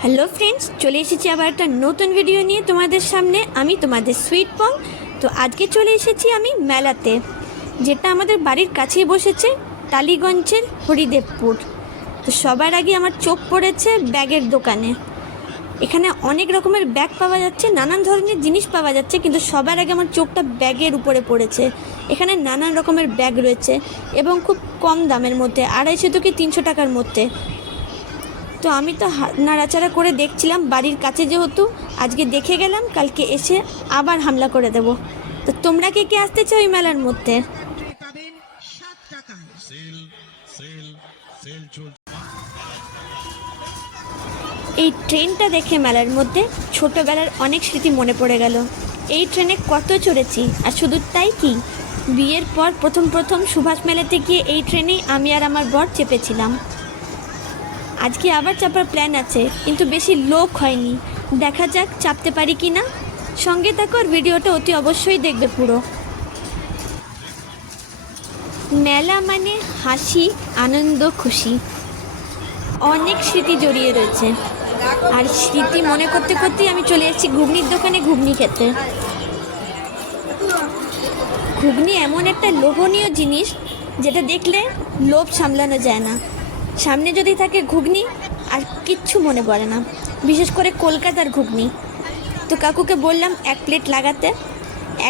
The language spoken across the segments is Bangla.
হ্যালো ফ্রেন্ডস চলে এসেছি আবার একটা নতুন ভিডিও নিয়ে তোমাদের সামনে। আমি তোমাদের সুইট পং তো আজকে চলে এসেছি আমি মেলাতে, যেটা আমাদের বাড়ির কাছেই বসেছে, টালিগঞ্জের হরিদেবপুর। তো সবার আগে আমার চোখ পড়েছে ব্যাগের দোকানে। এখানে অনেক রকমের ব্যাগ পাওয়া যাচ্ছে, নানান ধরনের জিনিস পাওয়া যাচ্ছে, কিন্তু সবার আগে আমার চোখটা ব্যাগের উপরে পড়েছে। এখানে নানান রকমের ব্যাগ রয়েছে, এবং খুব কম দামের মধ্যে, আড়াইশো থেকে তিনশো টাকার মধ্যে। তো আমি তো নাড়াচাড়া করে দেখছিলাম বাড়ির কাছে যেহেতু, আজকে দেখে গেলাম, কালকে এসে আবার হামলা করে দেব। তো তোমরা কে কে আসতে চাও ওই মেলার মধ্যে? এই ট্রেনটা দেখে মেলার মধ্যে ছোটোবেলার অনেক স্মৃতি মনে পড়ে গেল। এই ট্রেনে কত চড়েছি, আর শুধু তাই কি? বিয়ের পর প্রথম প্রথম সুভাষ মেলাতে গিয়ে এই ট্রেনেই আমি আর আমার বর চেপেছিলাম। আজকে আবার চাপার প্ল্যান আছে, কিন্তু বেশি লোক হয়নি। দেখা যাক চাপতে পারি কি না। সঙ্গে থাকো আর ভিডিওটা অতি অবশ্যই দেখবে পুরো। মেলা মানে হাসি, আনন্দ, খুশি। অনেক স্মৃতি জড়িয়ে রয়েছে। আর স্মৃতি মনে করতে করতেই আমি চলে এসেছি ঘুগনির দোকানে ঘুগনি খেতে। ঘুগনি এমন একটা লোভনীয় জিনিস, যেটা দেখলে লোভ সামলানো যায় না। সামনে যদি থাকে ঘুগনি, আর কিচ্ছু মনে পড়ে না। বিশেষ করে কলকাতার ঘুগনি। তো কাকুকে বললাম, এক প্লেট লাগাতে।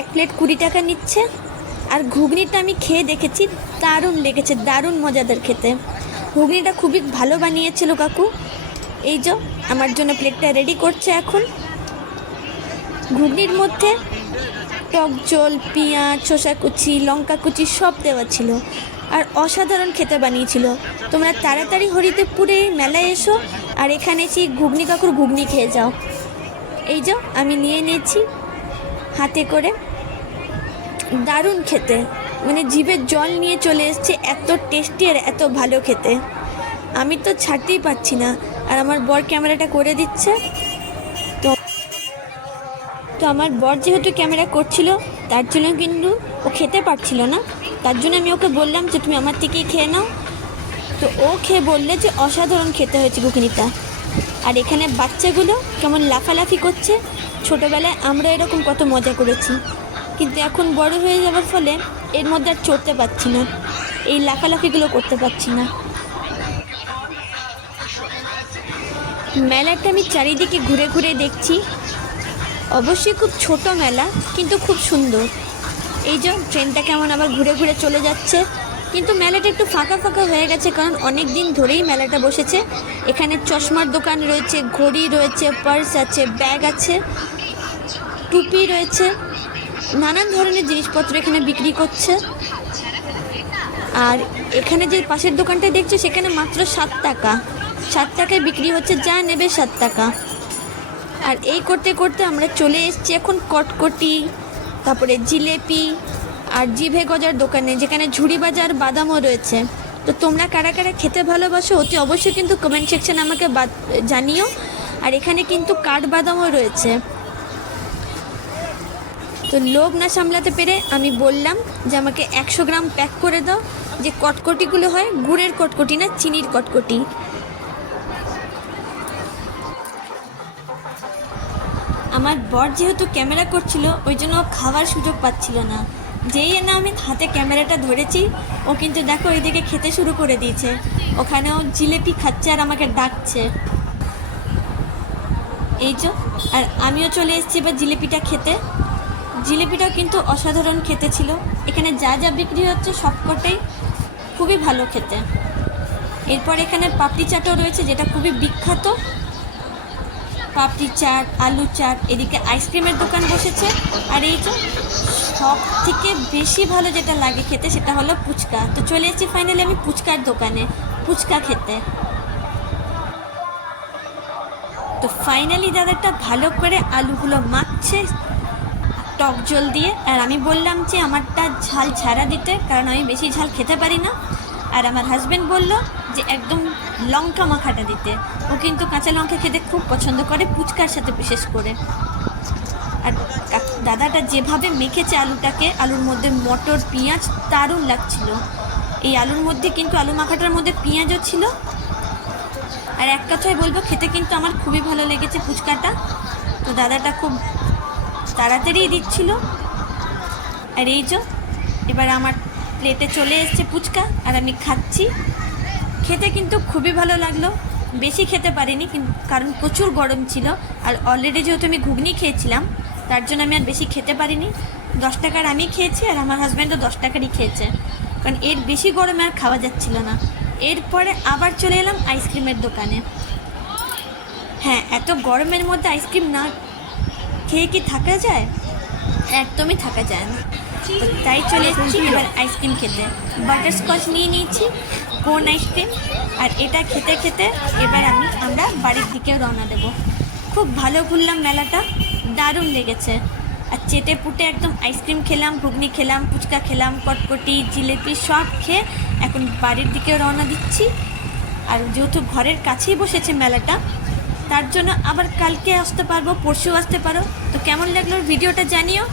এক প্লেট কুড়ি টাকা নিচ্ছে। আর ঘুগনিটা আমি খেয়ে দেখেছি, দারুণ লেগেছে, দারুণ মজাদার খেতে। ঘুগনিটা খুবই ভালো বানিয়েছিল কাকু। এই যে, আমার জন্য প্লেটটা রেডি করছে এখন। ঘুগনির মধ্যে টক জল, পেঁয়াজ, শসা কুচি, লঙ্কা কুচি সব দেওয়া ছিল আর অসাধারণ খেতে বানিয়েছিল। তোমরা তাড়াতাড়ি হরিদেবপুরে মেলায় এসো আর এখানে এসে ঘুগনি কাকুর ঘুগনি খেয়ে যাও। এই যাও, আমি নিয়ে নিয়েছি হাতে করে। দারুণ খেতে। মানে জিভের জল নিয়ে চলে এসছে, এত টেস্টি আর এত ভালো খেতে। আমি তো ছাড়তেই পারছি না। আর আমার বর ক্যামেরাটা করে দিচ্ছে। তো আমার বর যেহেতু ক্যামেরা করছিল, তার জন্য কিন্তু ও খেতে পারছিল না। তার জন্য আমি ওকে বললাম যে, তুমি আমার থেকেই খেয়ে নাও। তো ও খেয়ে বললে যে, অসাধারণ খেতে হয়েছে ঘুগনিটা। আর এখানে বাচ্চাগুলো কেমন লাফালাফি করছে, ছোটোবেলায় আমরা এরকম কত মজা করেছি। কিন্তু এখন বড় হয়ে যাওয়ার ফলে এর মধ্যে আর চড়তে পারছি না, এই লাফালাফিগুলো করতে পারছি না। মেলাটা আমি চারিদিকে ঘুরে ঘুরে দেখছি অবশ্যই খুব ছোট মেলা, কিন্তু খুব সুন্দর। এই যে ট্রেনটা কেমন আবার ঘুরে ঘুরে চলে যাচ্ছে, কিন্তু মেলাটা একটু ফাঁকা ফাঁকা হয়ে গেছে, কারণ অনেক দিন ধরেই মেলাটা বসেছে। এখানে চশমার দোকান রয়েছে, ঘড়ি রয়েছে পার্স আছে ব্যাগ আছে, টুপি রয়েছে, নানান ধরনের জিনিসপত্র এখানে বিক্রি করছে। আর এখানে যে পাশের দোকানটা দেখছ, সেখানে মাত্র সাত টাকা। সাত টাকায় বিক্রি হচ্ছে, যা নেবে সাত টাকা। আর এই করতে করতে আমরা চলে এসেছি এখন কটকটি, তারপরে জিলেপি আর জিভে গজার দোকানে, যেখানে ঝুড়ি বাজার বাদামও রয়েছে। তো তোমরা কারা কারা খেতে ভালোবাসো অতি অবশ্যই কিন্তু কমেন্ট সেকশানে আমাকে জানিও। আর এখানে কিন্তু কাঠ বাদামও রয়েছে। তো লোভ না সামলাতে পেরে আমি বললাম যে আমাকে একশো গ্রাম প্যাক করে দাও। যে কটকটিগুলো হয়, গুড়ের কটকটি না, চিনির কটকটি। আমার বর যেহেতু ক্যামেরা করছিল, ওই জন্য খাওয়ার সুযোগ পাচ্ছিল না। যেই না আমি হাতে ক্যামেরাটা ধরেছি, ও কিন্তু দেখো ওইদিকে খেতে শুরু করে দিয়েছে। ওখানেও জিলেপি খাচ্ছে আর আমাকে ডাকছে। এই যে, আর আমিও চলে এসেছি এবার জিলিপিটা খেতে। জিলিপিটাও কিন্তু অসাধারণ খেতে ছিল। এখানে যা যা বিক্রি হচ্ছে সবকটাই খুবই ভালো খেতে। এরপর এখানে পাপড়ি চাটও রয়েছে, যেটা খুবই বিখ্যাত। পাপড়ি চাট, আলু চাট, এদিকে আইসক্রিমের দোকান বসেছে। আর এই যে সব থেকে বেশি ভালো যেটা লাগে খেতে সেটা হলো ফুচকা। তো চলে এসেছি ফাইনালি আমি ফুচকার দোকানে, ফুচকা খেতে। তো ফাইনালি দাদাটা ভালো করে আলুগুলো মাখছে, টক জল দিয়ে, আর আমি বললাম যে আমারটা ঝাল ছাড়া দিতে, কারণ আমি বেশি ঝাল খেতে পারি না। আর আমার হাজব্যান্ড বলল যে একদম লঙ্কা মাখাটা দিতে। ও কিন্তু কাঁচা লঙ্কা খেতে খুব পছন্দ করে, ফুচকার সাথে বিশেষ করে। আর দাদাটা যেভাবে মেখেছে আলুটাকে, আলুর মধ্যে মটর, পেঁয়াজ, দারুণ লাগছিল। এই আলুর মধ্যে কিন্তু আলু মাখাটার মধ্যে পেঁয়াজও ছিল। আর এক কথায় বলব, খেতে কিন্তু আমার খুবই ভালো লেগেছে ফুচকাটা। তো দাদাটা খুব তাড়াতাড়ি দিচ্ছিল। আর এই যে, এবার আমার প্লেটে চলে এসছে ফুচকা, আর আমি খাচ্ছি। খেতে কিন্তু খুবই ভালো লাগল। বেশি খেতে পারিনি কারণ প্রচুর গরম ছিল, আর অলরেডি যেহেতু আমি ঘুগনি খেয়েছিলাম, তার জন্য আমি আর বেশি খেতে পারিনি। দশ টাকার আমি খেয়েছি, আর আমার হাজব্যান্ডও দশ টাকারই খেয়েছে। কারণ এর বেশি গরমে আর খাওয়া যাচ্ছিল না। এরপরে আবার চলে এলাম আইসক্রিমের দোকানে। হ্যাঁ এত গরমের মধ্যে আইসক্রিম না খেয়ে কি থাকা যায়? একদমই থাকা যায় না। তাই চলে এসেছি এবার আইসক্রিম খেতে। বাটারস্কচ নিয়ে নিয়েছি কোন আইসক্রিম আর এটা খেতে খেতে এবার আমি, আমরা বাড়ির দিকে রওনা দেব। খুব ভালো ঘুরলাম মেলাটা, দারুণ লেগেছে। আর চেটে পুটে একদম আইসক্রিম খেলাম, ঘুগনি খেলাম, ফুচকা খেলাম, কটকটি, জিলেপি, সব খেয়ে এখন বাড়ির দিকে রওনা দিচ্ছি। আর যেহেতু ঘরের কাছেই বসেছে মেলাটা, তার জন্য আবার কালকে আসতে পারব, পরশু আসতে পারো। তো কেমন লাগল ভিডিওটা জানিও।